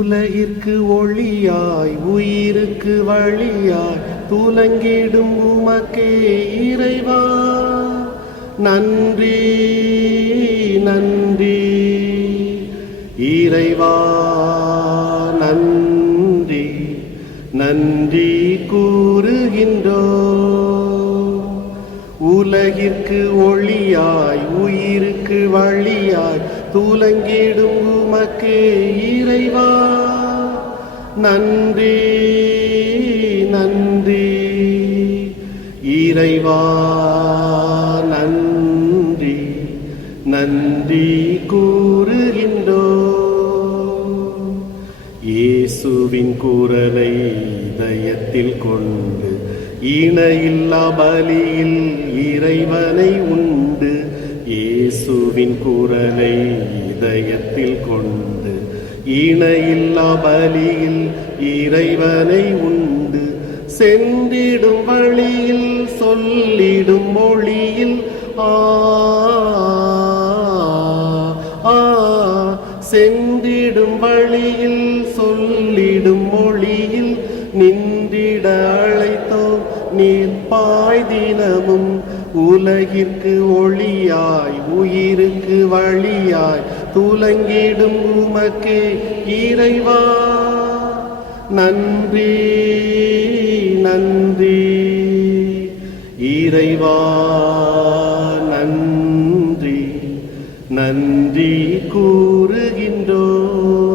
உலகிற்கு ஒளியாய் உயிருக்கு வழியாய் துலங்கிடும் உமக்கே இறைவா. நன்றி நன்றி. இறைவா நன்றி. நன்றி கூறுகின்றோ உலகிற்கு ஒளியாய் உயிருக்கு வழியாய் துலங்கிடும் உமக்கு இறைவா. நன்றி நன்றி. இறைவா நன்றி. நன்றி கூறுகின்றோ. இயேசுவின் குரலை இதயத்தில் கொண்டு இணையில்லா பலியில் இறைவனை உண்டு. இயேசுவின் குரலை இதயத்தில் கொண்டு. இணையில்லா பலியில் இறைவனை உண்டு. சென்றிடும் வழியில் சொல்லிடும் மொழியில் ஆ சென்றிடும் வழியில் சொல்லிடும் மொழியில் நின்றிட அழைத்தோம் நீர்ப்பாய் தினமும் உலகிற்கு ஒளியாய் உயிருக்கு வழியாய் துலங்கிடும் உமக்கே இறைவா. நன்றி நன்றி. இறைவா நன்றி. நன்றி கூறுகின்றோம்.